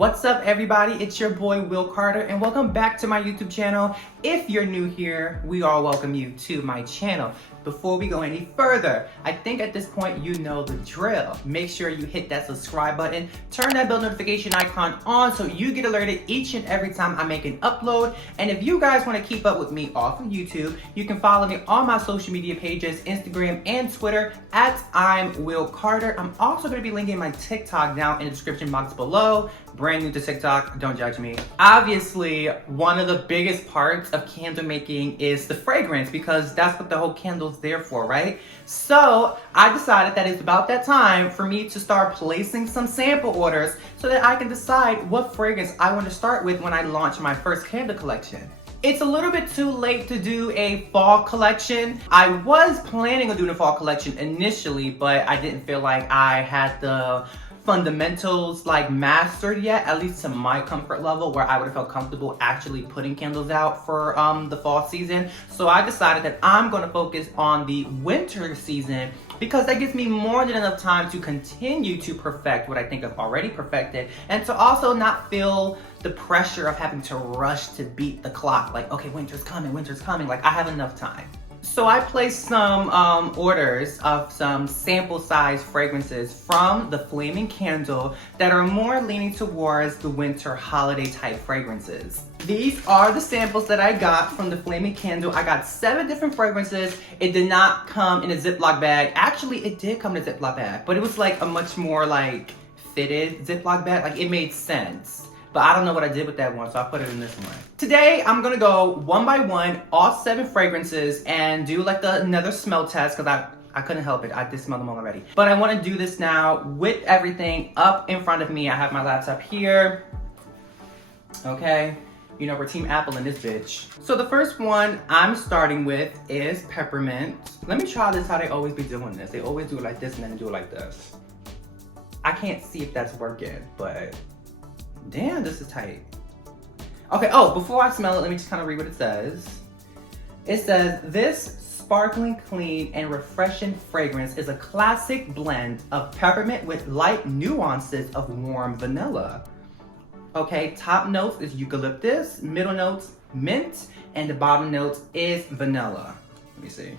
What's up, everybody? It's your boy Will Carter, and welcome back to my YouTube channel. If you're new here, we all welcome you to my channel. Before we go any further, I think at this point you know the drill. Make sure you hit that subscribe button, turn that bell notification icon on so you get alerted each and every time I make an upload. And if you guys want to keep up with me off of YouTube, you can follow me on my social media pages, Instagram and Twitter at I'm Will Carter. I'm also going to be linking my TikTok down in the description box below. Brand new to TikTok, don't judge me. Obviously, one of the biggest parts of candle making is the fragrance, because that's what the whole candle's there for, right? So I decided that it's about that time for me to start placing some sample orders so that I can decide what fragrance I want to start with when I launch my first candle collection. It's a little bit too late to do a fall collection. I was planning on doing a fall collection initially, but I didn't feel like I had the fundamentals like mastered yet, at least to my comfort level, where I would have felt comfortable actually putting candles out for the fall season. So I decided that I'm going to focus on the winter season, because that gives me more than enough time to continue to perfect what I think I've already perfected, and to also not feel the pressure of having to rush to beat the clock. Like, okay, winter's coming. Like, I have enough time. So I placed some orders of some sample size fragrances from the Flaming Candle that are more leaning towards the winter holiday type fragrances. These are the samples that I got from the Flaming Candle. I got 7 different fragrances. It did not come in a Ziploc bag. Actually, it did come in a Ziploc bag, but it was like a much more like fitted Ziploc bag. Like, it made sense. But I don't know what I did with that one, so I put it in this one. Today, I'm gonna go one by one, all 7 fragrances, and do like another smell test, because I couldn't help it. I did smell them all already. But I wanna do this now with everything up in front of me. I have my laptop here. Okay, you know, we're Team Apple in this bitch. So the first one I'm starting with is Peppermint. Let me try this how they always be doing this. They always do it like this and then do it like this. I can't see if that's working, but damn, this is tight. Okay, oh, before I smell it, let me just kind of read what it says. It says, this sparkling, clean, and refreshing fragrance is a classic blend of peppermint with light nuances of warm vanilla. Okay, top notes is eucalyptus, middle notes mint, and the bottom notes is vanilla. Let me see.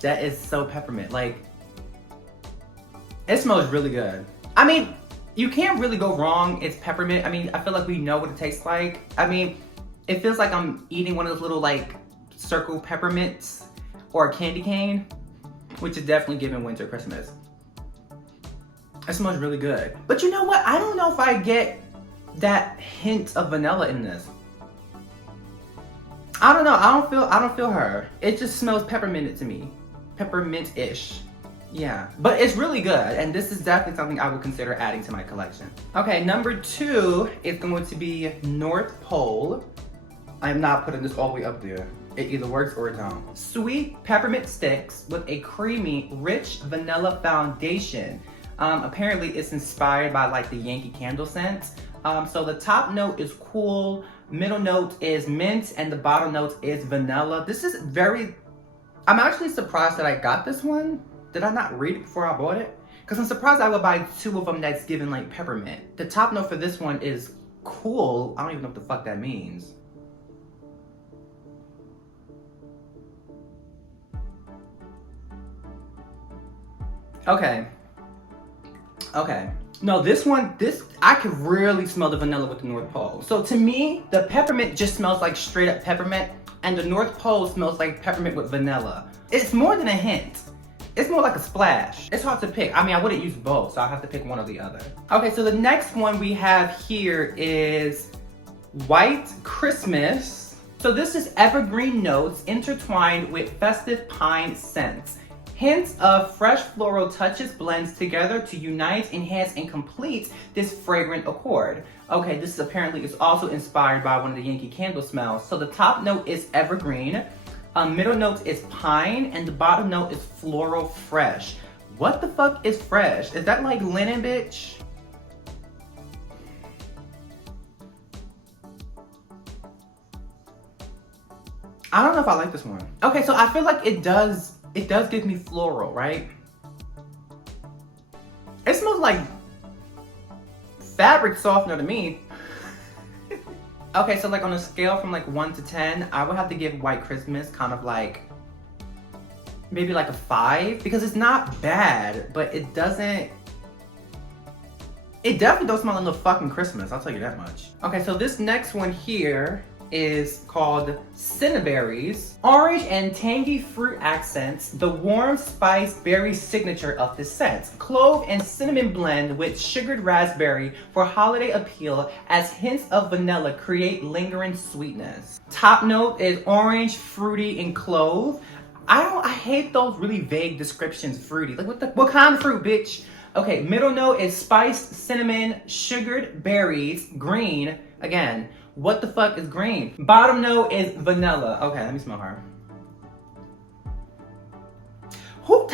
That is so peppermint. Like, it smells really good. I mean, you can't really go wrong. It's peppermint. I mean, I feel like we know what it tastes like. I mean, it feels like I'm eating one of those little like circle peppermints or a candy cane, which is definitely giving winter Christmas. It smells really good. But you know what? I don't know if I get that hint of vanilla in this. I don't know. I don't feel her. It just smells pepperminted to me. Peppermint-ish. Yeah, but it's really good, and this is definitely something I would consider adding to my collection. Okay, number 2 is going to be North Pole. I'm not putting this all the way up there. It either works or it don't. Sweet peppermint sticks with a creamy, rich vanilla foundation. Apparently it's inspired by like the Yankee Candle scent. So the top note is cool, middle note is mint, and the bottom note is vanilla. This is I'm actually surprised that I got this one. Did I not read it before I bought it? Because I'm surprised I would buy 2 of them that's given like peppermint. The top note for this one is cool. I don't even know what the fuck that means. Okay. No, this one, I could really smell the vanilla with the North Pole. So to me, the peppermint just smells like straight up peppermint, and the North Pole smells like peppermint with vanilla. It's more than a hint. It's more like a splash. It's hard to pick. I mean, I wouldn't use both, so I have to pick one or the other. Okay, so the next one we have here is White Christmas. So this is evergreen notes intertwined with festive pine scents. Hints of fresh floral touches blends together to unite, enhance, and complete this fragrant accord. Okay, this apparently is also inspired by one of the Yankee Candle smells. So the top note is evergreen. Middle note is pine, and the bottom note is floral fresh. What the fuck is fresh? Is that like linen, bitch? I don't know if I like this one. Okay, so I feel like it does give me floral, right? It smells like fabric softener to me. Okay, so like on a scale from like 1 to 10, I would have to give White Christmas kind of like, maybe like a 5, because it's not bad, but it definitely don't smell like no fucking Christmas, I'll tell you that much. Okay, so this next one here is called Cinnaberries. Orange and tangy fruit accents, the warm spice berry signature of this scent. Clove and cinnamon blend with sugared raspberry for holiday appeal as hints of vanilla create lingering sweetness. Top note is orange, fruity, and clove. I hate those really vague descriptions, fruity. Like what kind of fruit, bitch? Okay, middle note is spiced cinnamon, sugared berries, green. Again, what the fuck is green? Bottom note is vanilla. Okay, let me smell her. Who?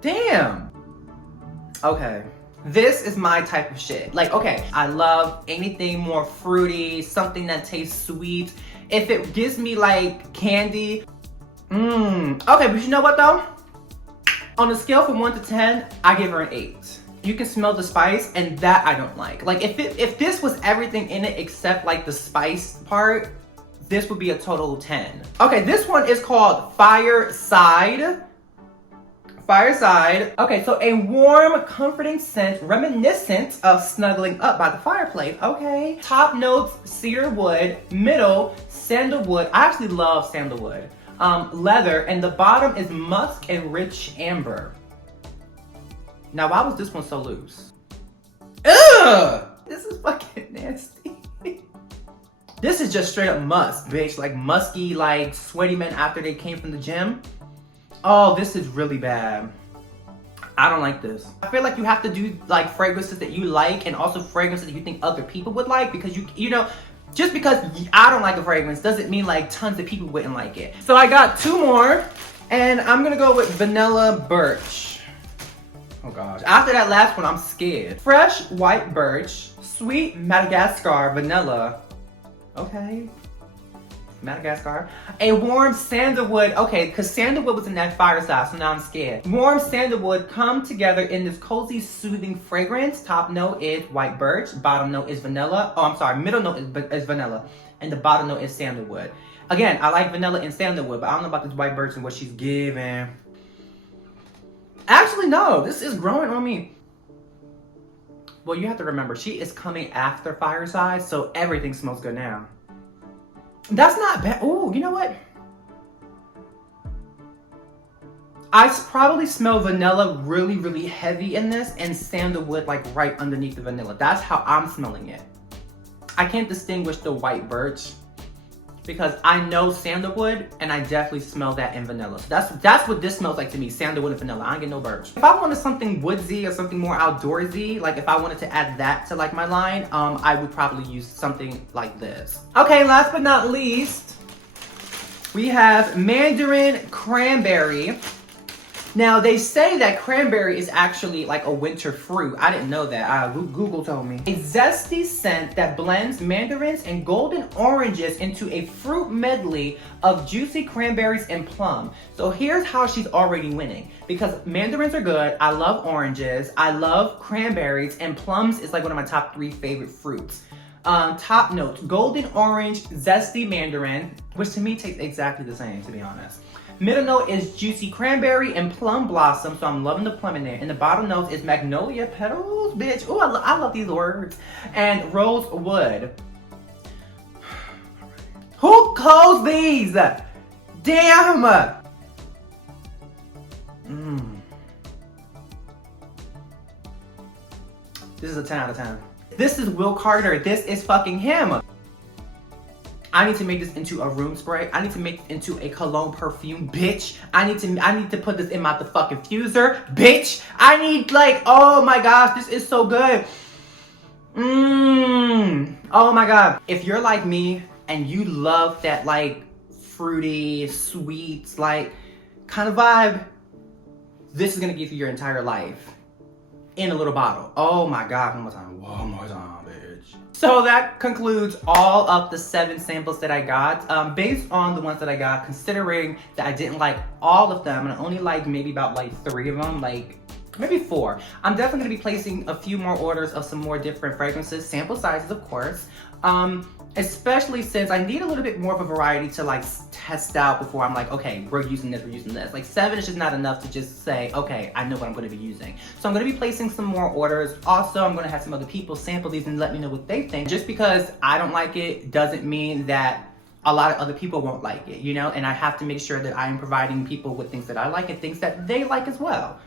Damn. Okay, this is my type of shit. Like, okay, I love anything more fruity, something that tastes sweet. If it gives me like candy, okay, but you know what though? On a scale from 1 to 10, I give her an 8. You can smell the spice, and that I don't like. Like if this was everything in it except like the spice part, this would be a total 10. Okay, this one is called Fireside. Fireside. Okay, so a warm, comforting scent reminiscent of snuggling up by the fireplace. Okay. Top notes, cedar wood. Middle, sandalwood. I actually love sandalwood. Leather, and the bottom is musk and rich amber. Now, why was this one so loose? Ugh! This is fucking nasty. This is just straight up musk, bitch. Like musky, like sweaty men after they came from the gym. Oh, this is really bad. I don't like this. I feel like you have to do like fragrances that you like and also fragrances that you think other people would like, because you know, just because I don't like a fragrance doesn't mean like tons of people wouldn't like it. So I got 2 more, and I'm gonna go with Vanilla Birch. Oh gosh. After that last one, I'm scared. Fresh white birch, sweet Madagascar vanilla. Okay. Madagascar. A warm sandalwood. Okay, because sandalwood was in that Fireside, so now I'm scared. Warm sandalwood come together in this cozy, soothing fragrance. Top note is white birch. Bottom note is vanilla. Oh, I'm sorry. Middle note is vanilla. And the bottom note is sandalwood. Again, I like vanilla and sandalwood, but I don't know about this white birch and what she's giving. Actually, no. This is growing on me. Well, you have to remember, she is coming after Fireside, so everything smells good now. That's not bad. Oh, you know what? I probably smell vanilla really, really heavy in this, and sandalwood like right underneath the vanilla. That's how I'm smelling it. I can't distinguish the white birch because I know sandalwood, and I definitely smell that in vanilla. So that's what this smells like to me, sandalwood and vanilla. I don't get no birch. If I wanted something woodsy or something more outdoorsy, like if I wanted to add that to like my line, I would probably use something like this. Okay, last but not least, we have Mandarin Cranberry. Now, they say that cranberry is actually like a winter fruit. I didn't know that. Google told me. A zesty scent that blends mandarins and golden oranges into a fruit medley of juicy cranberries and plum. So here's how she's already winning. Because mandarins are good, I love oranges, I love cranberries, and plums is like one of my top 3 favorite fruits. Top notes, golden orange, zesty mandarin, which to me tastes exactly the same, to be honest. Middle note is juicy cranberry and plum blossom, so I'm loving the plum in there. And the bottom note is magnolia petals, bitch. Oh, I love these words. And rose wood. Who closed these? Damn. This is a 10 out of 10. This is Will Carter. This is fucking him. I need to make this into a room spray. I need to make it into a cologne perfume, bitch. I need to put this in my fucking diffuser, bitch. I need like, oh my gosh, this is so good. Oh my god. If you're like me and you love that like fruity, sweet, like kind of vibe, this is gonna give you your entire life in a little bottle. Oh my god, one more time. One more time. So that concludes all of the 7 samples that I got. Based on the ones that I got, considering that I didn't like all of them, and I only liked maybe about like 3 of them, like maybe 4. I'm definitely gonna be placing a few more orders of some more different fragrances, sample sizes of course. Especially since I need a little bit more of a variety to like test out before I'm like, okay, we're using this, we're using this. Like 7 is just not enough to just say, okay, I know what I'm gonna be using. So I'm gonna be placing some more orders. Also, I'm gonna have some other people sample these and let me know what they think. Just because I don't like it doesn't mean that a lot of other people won't like it, you know? And I have to make sure that I am providing people with things that I like and things that they like as well,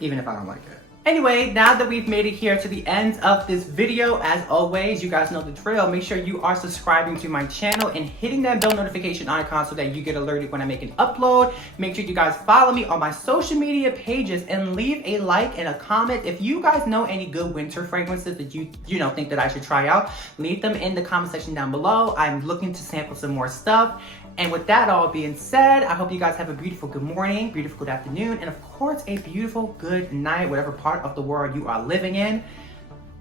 even if I don't like it. Anyway, now that we've made it here to the end of this video, as always, you guys know the drill. Make sure you are subscribing to my channel and hitting that bell notification icon so that you get alerted when I make an upload. Make sure you guys follow me on my social media pages and leave a like and a comment. If you guys know any good winter fragrances that you think that I should try out, leave them in the comment section down below. I'm looking to sample some more stuff. And with that all being said, I hope you guys have a beautiful good morning, beautiful good afternoon, and of course a beautiful good night, whatever part of the world you are living in.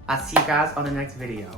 I'll see you guys on the next video.